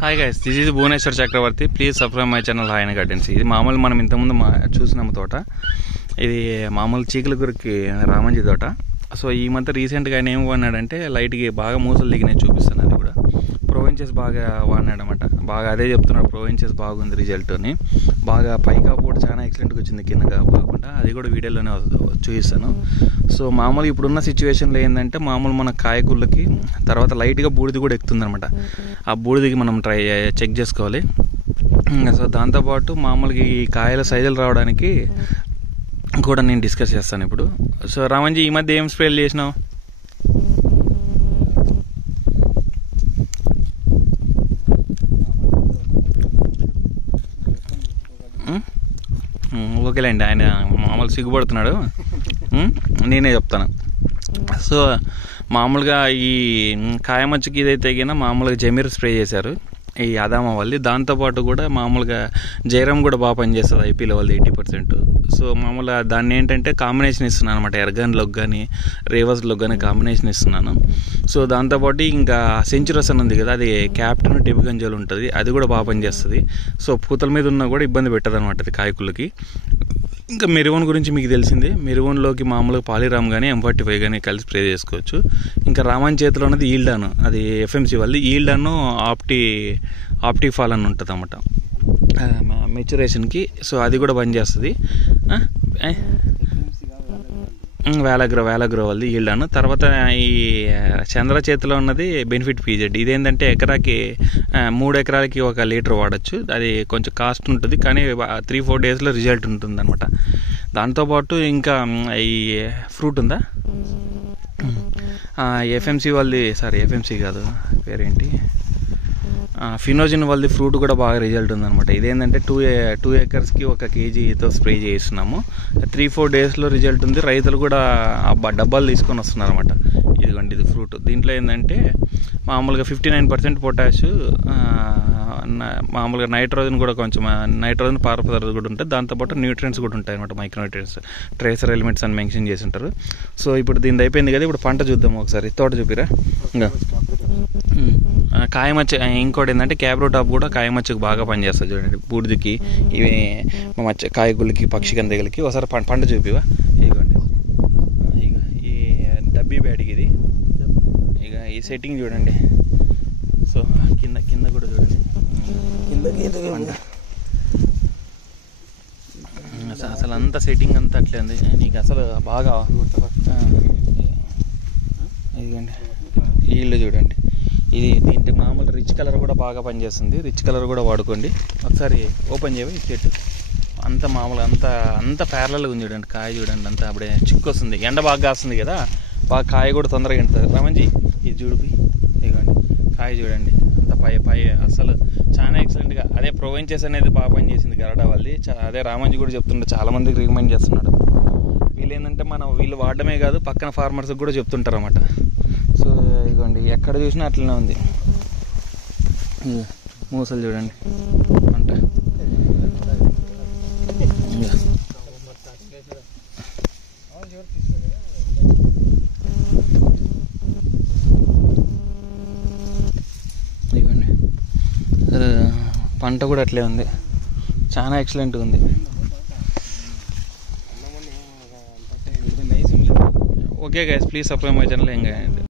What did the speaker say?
Hi guys, this is Bhuvaneswar Chakravarthy. Please subscribe my channel hi and gardens. ఇది మామూలు మనం ఇంతకుముందు చూసినాము తోట. ఇది మామూలు చీకలగురికి రామంజీ తోట. సో ఈ మధ్య రీసెంట్గా ఆయన ఏం వాడినాడంటే లైట్గా బాగా మూసలు దిగినాయి చూపిస్తాను. అది కూడా ప్రొవెంచెస్ బాగా వాడినాడు అనమాట. బాగా అదే చెప్తున్నాడు, ప్రొవెంచెస్ బాగుంది రిజల్ట్ అని. బాగా పైకాపు కూడా చాలా ఎక్సలెంట్గా వచ్చింది, కింద కాకుండా. అది కూడా వీడియోలోనే చూపిస్తాను. సో మామూలుగా ఇప్పుడున్న సిచ్యువేషన్లో ఏంటంటే మామూలు మన కాయగూళ్ళకి తర్వాత లైట్గా బూడిది కూడా ఎక్కుతుందనమాట. ఆ బూడిదికి మనం చెక్ చేసుకోవాలి. సో దాంతోపాటు మామూలుగా ఈ కాయల సైజులు రావడానికి కూడా నేను డిస్కస్ చేస్తాను ఇప్పుడు. సో రామంజీ, ఈ మధ్య ఏం స్ప్రేలు చేసినావు? ఓకేలేండి, ఆయన మామూలు సిగ్గుపడుతున్నాడు, నేనే చెప్తాను. సో మామూలుగా ఈ కాయమచ్చకి ఇదైతే గిన మామూలుగా జమీర్ స్ప్రే చేశారు, ఈ అదామా వాళ్ళది. దాంతోపాటు కూడా మామూలుగా జైరామ్ కూడా బాగా పనిచేస్తుంది, ఐపీ లెవెల్ 80%. సో మామూలుగా దాన్ని ఏంటంటే కాంబినేషన్ ఇస్తున్నాను అనమాట, ఎర్గన్లోకి కానీ రేవర్స్లోకి కానీ కాంబినేషన్ ఇస్తున్నాను. సో దాంతోపాటు ఇంకా సెంచురస్ అని ఉంది కదా, అది క్యాప్టెన్ టిబిగంజోల్ ఉంటుంది, అది కూడా బాగా పనిచేస్తుంది. సో పూతల మీద ఉన్నా కూడా ఇబ్బంది పెట్టదు అనమాట అది కాయకులకి. ఇంకా మెరివోన్ గురించి మీకు తెలిసిందే. మెరివోన్లోకి మామూలుగా పాలిరామ్ కానీ M45 కానీ కలిసి స్ప్రే చేసుకోవచ్చు. ఇంకా రామన్ చేతిలో ఉన్నది ఈల్డాను, అది FMC వాళ్ళది. ఈల్డాను ఆప్టిఫాల్ అని ఉంటుంది అన్నమాట మెచ్యురేషన్కి. సో అది కూడా పనిచేస్తుంది. వేలాగ్రో వాళ్ళది ఈల్డాను. తర్వాత ఈ చంద్ర చేతిలో ఉన్నది బెనిఫిట్ PZ. ఇదేంటంటే ఎకరాకి 3 ఎకరాలకి 1 లీటర్ వాడచ్చు. అది కొంచెం కాస్ట్ ఉంటుంది, కానీ 3-4 డేస్లో రిజల్ట్ ఉంటుంది అనమాట. దాంతోపాటు ఇంకా ఈ ఫ్రూట్ ఉందా, FMC వాళ్ళది, FMC కాదు, పేరేంటి, ఫినోజిన్ వాళ్ళది ఫ్రూట్ కూడా బాగా రిజల్ట్ ఉందన్నమాట. ఇదేంటంటే 2 ఎకర్స్కి 1 kgతో స్ప్రే చేస్తున్నాము. 3-4 డేస్లో రిజల్ట్ ఉంది. రైతులు కూడా డబ్బాలు తీసుకొని వస్తున్నారు అనమాట. ఇదిగోండి, ఇది ఫ్రూట్. దీంట్లో ఏంటంటే మామూలుగా 59% పొటాష్, మామూలుగా నైట్రోజన్ కూడా కొంచెం, నైట్రోజన్ పారపదార్థాలు కూడా ఉంటాయి. దాంతోపాటు న్యూట్రియన్స్ కూడా ఉంటాయి అనమాట, మైక్రో న్యూట్రియన్స్, ట్రేసర్ ఎలిమెంట్స్ అని మెన్షన్ చేసి ఉంటారు. సో ఇప్పుడు దీని అయిపోయింది కదా, ఇప్పుడు పంట చూద్దాం ఒకసారి. తోట చూపిరా. ఇంకా కాయమచ్చ ఇంకోటి ఏంటంటే క్యాబ్రో టాప్ కూడా కాయమచ్చకు బాగా పనిచేస్తుంది చూడండి, బూడిదికి, ఇవి మచ్చ కాయగుళ్ళకి, పక్షికం దగ్గరికి. ఒకసారి పంట చూపివా. ఇదిగోండి, ఇక ఈ డబ్బీ బ్యాడ్కి ఇది. ఇక ఈ సెట్టింగ్ చూడండి. సో కింద కూడా చూడండి, అసలు అంతా సెట్టింగ్ అంతా అట్లే ఉంది. నీకు అసలు బాగా ఇదిగోండి, ఈ ఇల్లు చూడండి. ఇది దీంట్లో మామూలు రిచ్ కలర్ కూడా బాగా పనిచేస్తుంది. రిచ్ కలర్ కూడా వాడుకోండి. ఒకసారి ఓపెన్ చేయవి చెట్టు. అంత మామూలు అంత ప్యారలల్గా ఉంది చూడండి. కాయ చూడండి, అంతా అప్పుడే చిక్కు వస్తుంది, ఎండ బాగా కాస్తుంది కదా, బాగా కాయ కూడా తొందరగా ఎండుతుంది. రామంజీ, ఇది చూడుపి, ఇదిగోండి కాయ చూడండి, అంత పై అసలు చాలా ఎక్సలెంట్గా. అదే ప్రొవెంచెస్ అనేది బాగా పనిచేసింది గరడా వాళ్ళది. అదే రామంజీ కూడా చెప్తుంటే చాలామందికి రికమెండ్ చేస్తున్నాడు. వీళ్ళు ఏంటంటే వీళ్ళు వాడడమే కాదు, పక్కన ఫార్మర్స్కి కూడా చెప్తుంటారు అన్నమాట. సో ఇదిగోండి, ఎక్కడ చూసినా అట్లనే ఉంది. మూసలు చూడండి పంట. ఇదిగోండి, పంట కూడా అట్లే ఉంది, చాలా ఎక్సలెంట్గా ఉంది. Okay guys, please subscribe my channel.